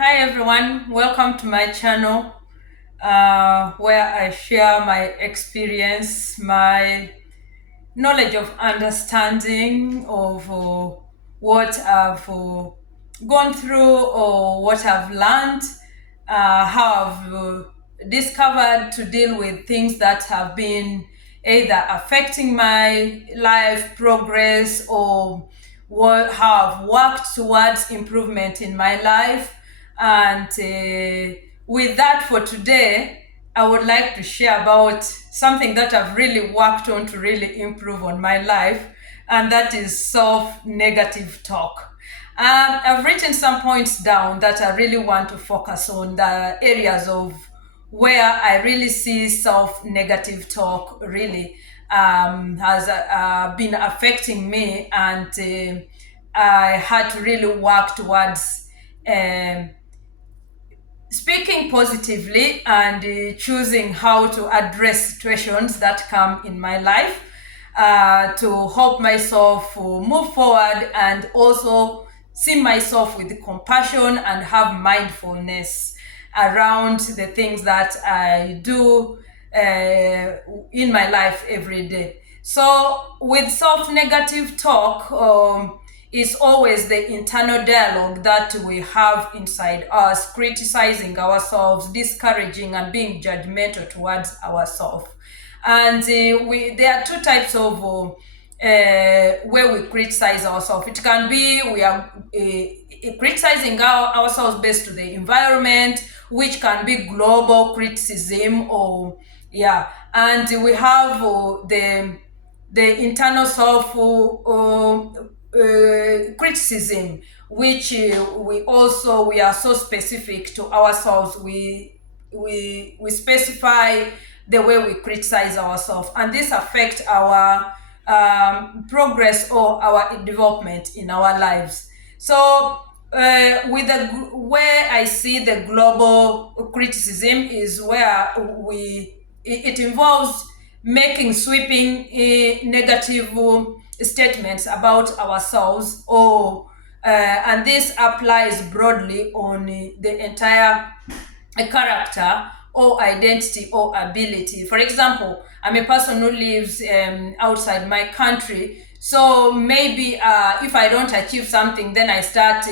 Hi everyone, welcome to my channel where I share my experience, my knowledge of understanding of what I've gone through or what I've learned, how I've discovered to deal with things that have been either affecting my life progress or how I've worked towards improvement in my life. And with that for today, I would like to share about something that I've really worked on to really improve on my life, and that is self-negative talk. I've written some points down that I really want to focus on the areas of where I really see self-negative talk really has been affecting me, and I had to really work towards um, speaking positively and choosing how to address situations that come in my life to help myself move forward and also see myself with compassion and have mindfulness around the things that I do in my life every day. So, with self negative talk, it's always the internal dialogue that we have inside us, criticizing ourselves, discouraging, and being judgmental towards ourselves. And there are two types of where we criticize ourselves. It can be we are criticizing ourselves based to the environment, which can be global criticism, or yeah, and we have the internal self criticism, which we are so specific to ourselves. We specify the way we criticize ourselves, and this affects our progress or our development in our lives. So, where I see the global criticism is where it involves making sweeping negative statements about ourselves, or and this applies broadly on the entire character or identity or ability. For example, I'm a person who lives outside my country. So maybe if I don't achieve something, then I start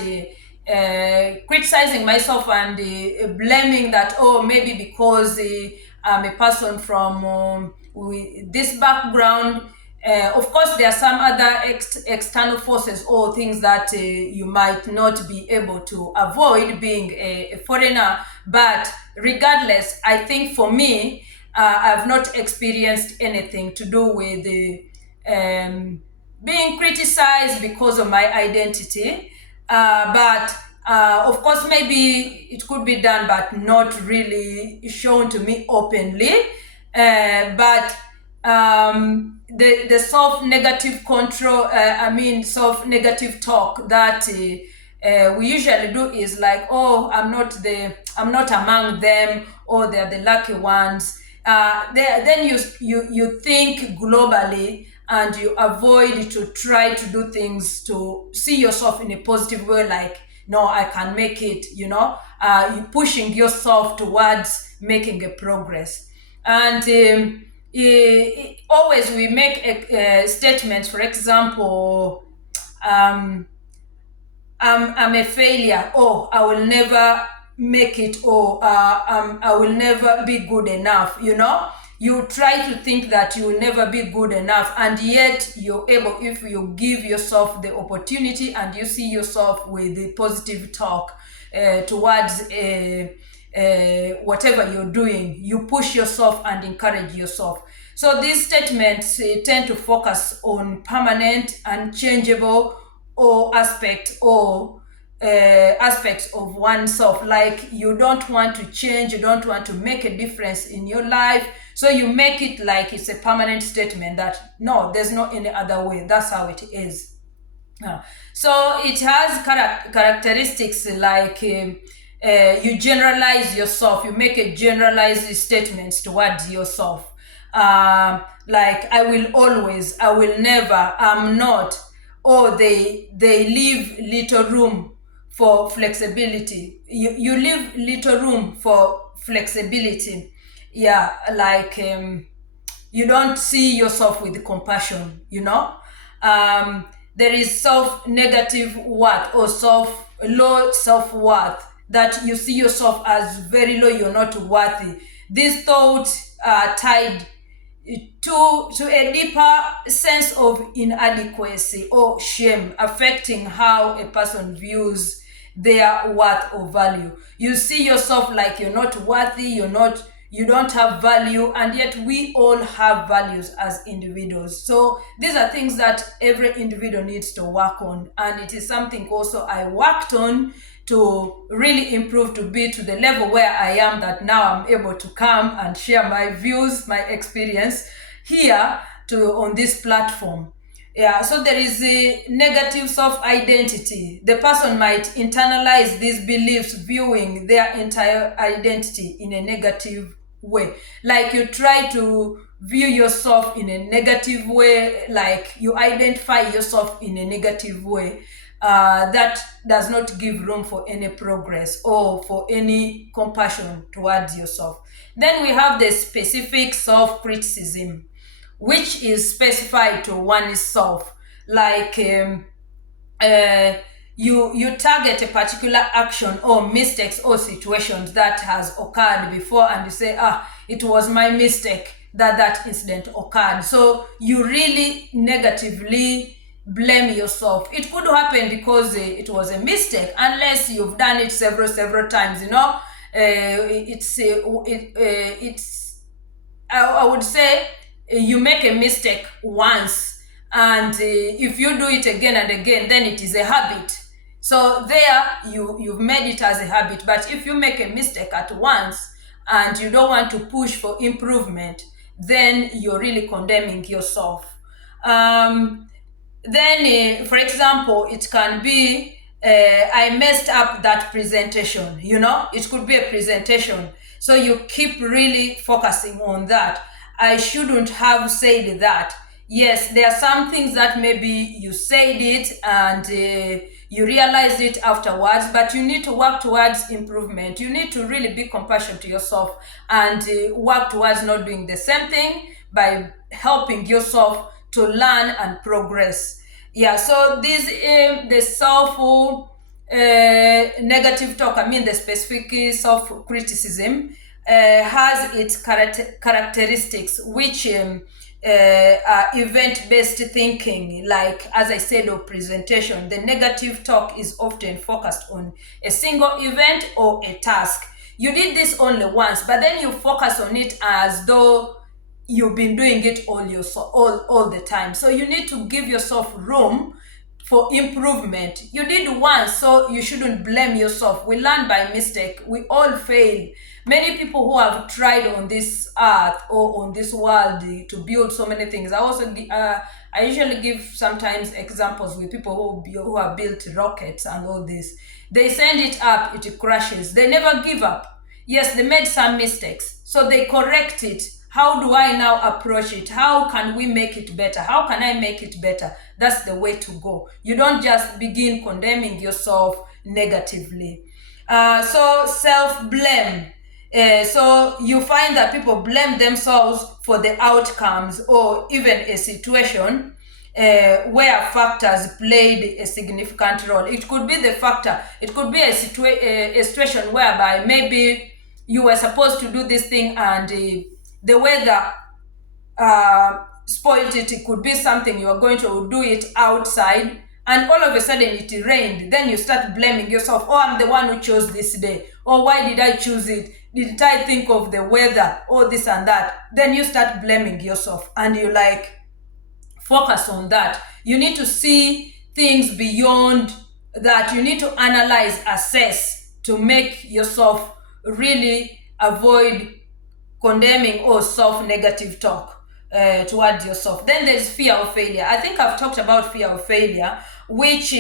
criticizing myself and blaming that, oh, maybe because I'm a person from this background. Of course, there are some other external forces or things that you might not be able to avoid being a foreigner. But regardless, I think for me, I've not experienced anything to do with being criticized because of my identity. But of course, maybe it could be done, but not really shown to me openly. But the self negative control, self negative talk that we usually do is like, oh, I'm not among them, or they're the lucky ones. Then you think globally, and you avoid to try to do things to see yourself in a positive way, like, no, I can make it, you pushing yourself towards making a progress. And always we make a statement, for example, um, I'm a failure, or I will never make it, or I will never be good enough. You try to think that you will never be good enough, and yet you're able, if you give yourself the opportunity and you see yourself with the positive talk towards whatever you're doing, you push yourself and encourage yourself. So these statements tend to focus on permanent, unchangeable, or aspects of oneself. Like, you don't want to change, you don't want to make a difference in your life, so you make it like it's a permanent statement that no, there's no any other way, that's how it is. So it has characteristics like you generalize yourself, you make a generalized statements towards yourself. Like, I will always, I will never, I'm not, or they leave little room for flexibility. You leave little room for flexibility. Yeah, like you don't see yourself with compassion, there is self negative worth or low self worth, that you see yourself as very low, you're not worthy. These thoughts are tied to a deeper sense of inadequacy or shame, affecting how a person views their worth or value. You see yourself like you're not worthy, you don't have value, and yet we all have values as individuals. So these are things that every individual needs to work on, and it is something also I worked on to really improve, to be to the level where I am, that now I'm able to come and share my views, my experience here to on this platform. Yeah, so there is a negative self-identity. The person might internalize these beliefs, viewing their entire identity in a negative way. Like you try to view yourself in a negative way, like you identify yourself in a negative way. That does not give room for any progress or for any compassion towards yourself. Then we have the specific self-criticism, which is specified to oneself. Like you target a particular action or mistakes or situations that has occurred before, and you say, it was my mistake that incident occurred. So you really negatively blame yourself. It could happen because it was a mistake, unless you've done it several times. It's I would say you make a mistake once, and if you do it again and again, then it is a habit. So there you've made it as a habit. But if you make a mistake at once and you don't want to push for improvement, then you're really condemning yourself. Then for example, it can be I messed up that presentation. It could be a presentation, so you keep really focusing on that. I shouldn't have said that. Yes, there are some things that maybe you said it and you realized it afterwards, but you need to work towards improvement. You need to really be compassionate to yourself and work towards not doing the same thing, by helping yourself to learn and progress. Yeah, so this the self negative talk, the specific self criticism has its characteristics, which are event-based thinking. Like, as I said, of presentation, the negative talk is often focused on a single event or a task. You did this only once, but then you focus on it as though you've been doing it all the time. So you need to give yourself room for improvement. You did once, so you shouldn't blame yourself. We learn by mistake. We all fail. Many people who have tried on this earth or on this world to build so many things. I usually give sometimes examples with people who have built rockets and all this. They send it up, it crashes. They never give up. Yes, they made some mistakes, so they correct it. How do I now approach it? How can we make it better? How can I make it better? That's the way to go. You don't just begin condemning yourself negatively. So self-blame. So you find that people blame themselves for the outcomes or even a situation where factors played a significant role. It could be the factor. It could be a situation whereby maybe you were supposed to do this thing and the weather spoiled it. It could be something you are going to do it outside, and all of a sudden it rained. Then you start blaming yourself. Oh, I'm the one who chose this day. Or why did I choose it? Didn't I think of the weather? Or this and that. Then you start blaming yourself, and you focus on that. You need to see things beyond that. You need to analyze, assess, to make yourself really avoid condemning or self-negative talk towards yourself. Then there's fear of failure. I think I've talked about fear of failure, which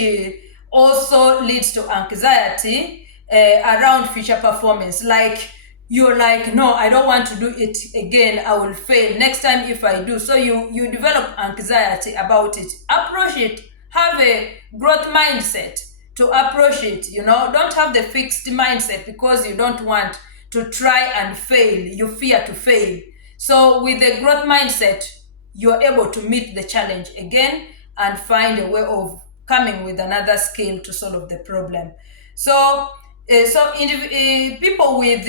also leads to anxiety around future performance. Like, you're like, no, I don't want to do it again. I will fail next time if I do. So you develop anxiety about it. Approach it. Have a growth mindset. to approach it. Don't have the fixed mindset because you don't want to try and fail. You fear to fail. So with the growth mindset, you're able to meet the challenge again and find a way of coming with another skill to solve the problem. So, people with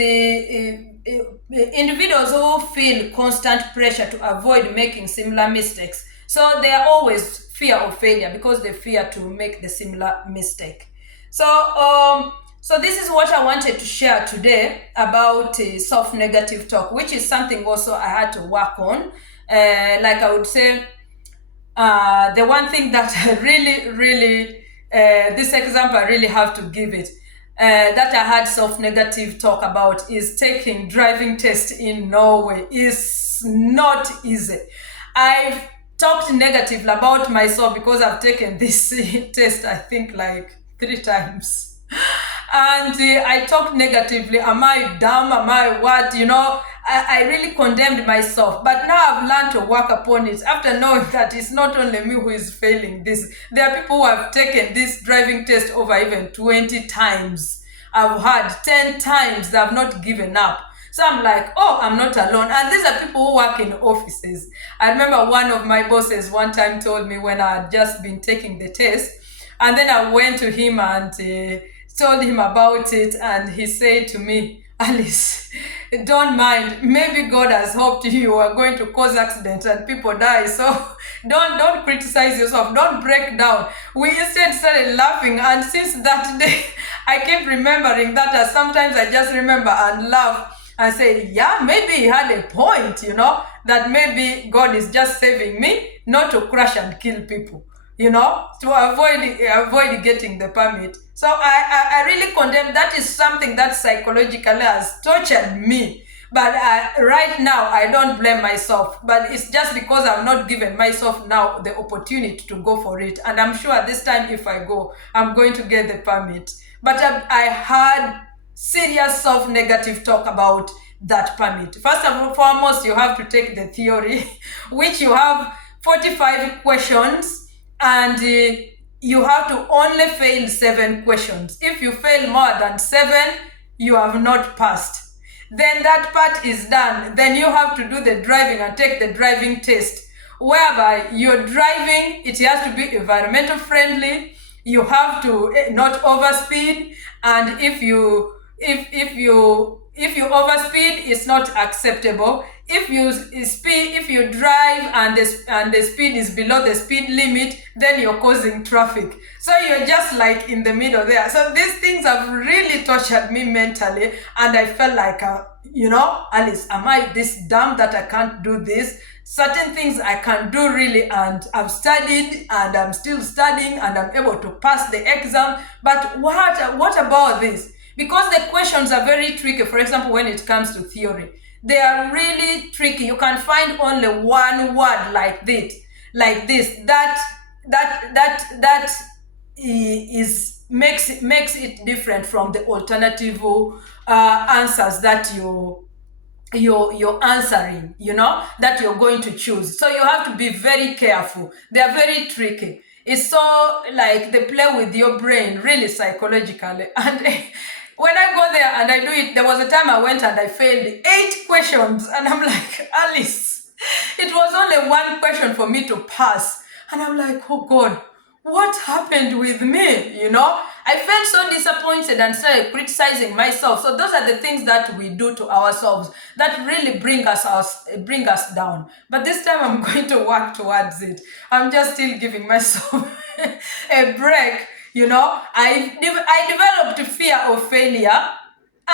individuals who feel constant pressure to avoid making similar mistakes. So they are always fear of failure because they fear to make the similar mistake. So this is what I wanted to share today about self-negative talk, which is something also I had to work on. Like I would say, the one thing that I really, this example I really have to give it, that I had self-negative talk about is taking driving test in Norway is not easy. I've talked negatively about myself because I've taken this test, I think, like 3 times. And I talked negatively. Am I dumb? Am I what? I really condemned myself. But now I've learned to work upon it after knowing that it's not only me who is failing this. There are people who have taken this driving test over even 20 times. I've had 10 times they have not given up. So I'm like, oh, I'm not alone. And these are people who work in offices. I remember one of my bosses one time told me when I had just been taking the test, and then I went to him and told him about it, and he said to me, Alice, don't mind. Maybe God has hoped you are going to cause accidents and people die. So don't criticize yourself. Don't break down. We instead started laughing, and since that day, I keep remembering that. As sometimes I just remember and laugh and say, yeah, maybe he had a point, that maybe God is just saving me not to crash and kill people, to avoid getting the permit. So I really condemn. That is something that psychologically has tortured me. But right now, I don't blame myself. But it's just because I've not given myself now the opportunity to go for it. And I'm sure this time if I go, I'm going to get the permit. But I had serious self-negative talk about that permit. First and foremost, you have to take the theory, which you have 45 questions. And you have to only fail 7 questions. If you fail more than 7, you have not passed. Then that part is done. Then you have to do the driving and take the driving test, whereby you're driving, it has to be environmental friendly. You have to not overspeed, and if you overspeed, it's not acceptable. If you drive and the speed is below the speed limit, then you're causing traffic. So you're just like in the middle there. So these things have really tortured me mentally, and I felt like, Alice, am I this dumb that I can't do this? Certain things I can do really, and I've studied and I'm still studying and I'm able to pass the exam. But what about this? Because the questions are very tricky. For example, when it comes to theory, they are really tricky. You can find only one word like this, that makes it different from the alternative answers that you're answering, that you're going to choose. So you have to be very careful. They are very tricky. It's so like they play with your brain really psychologically. And when I go there and I do it, there was a time I went and I failed 8 questions, and I'm like, Alice, it was only 1 question for me to pass. And I'm like, oh God, what happened with me? I felt so disappointed and started criticizing myself. So those are the things that we do to ourselves that really bring us down. But this time I'm going to work towards it. I'm just still giving myself a break. I developed fear of failure,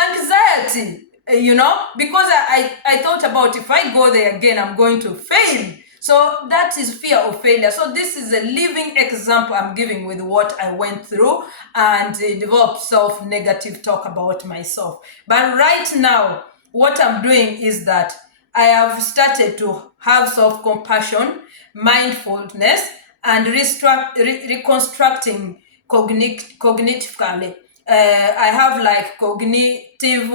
anxiety, because I thought about if I go there again, I'm going to fail. So that is fear of failure. So this is a living example I'm giving with what I went through and developed self-negative talk about myself. But right now, what I'm doing is that I have started to have self-compassion, mindfulness, and reconstructing cognitively. I have like cognitive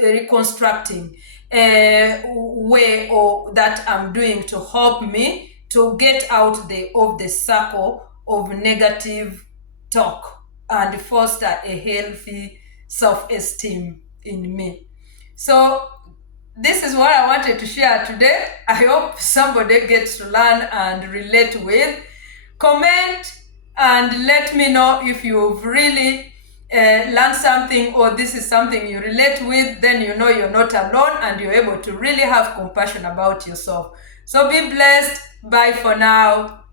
reconstructing way that I'm doing to help me to get out of the circle of negative talk. and foster a healthy self-esteem in me. So this is what I wanted to share today. I hope somebody gets to learn and relate with. Comment and let me know if you've really learned something, or this is something you relate with. Then you know you're not alone and you're able to really have compassion about yourself. So be blessed. Bye for now.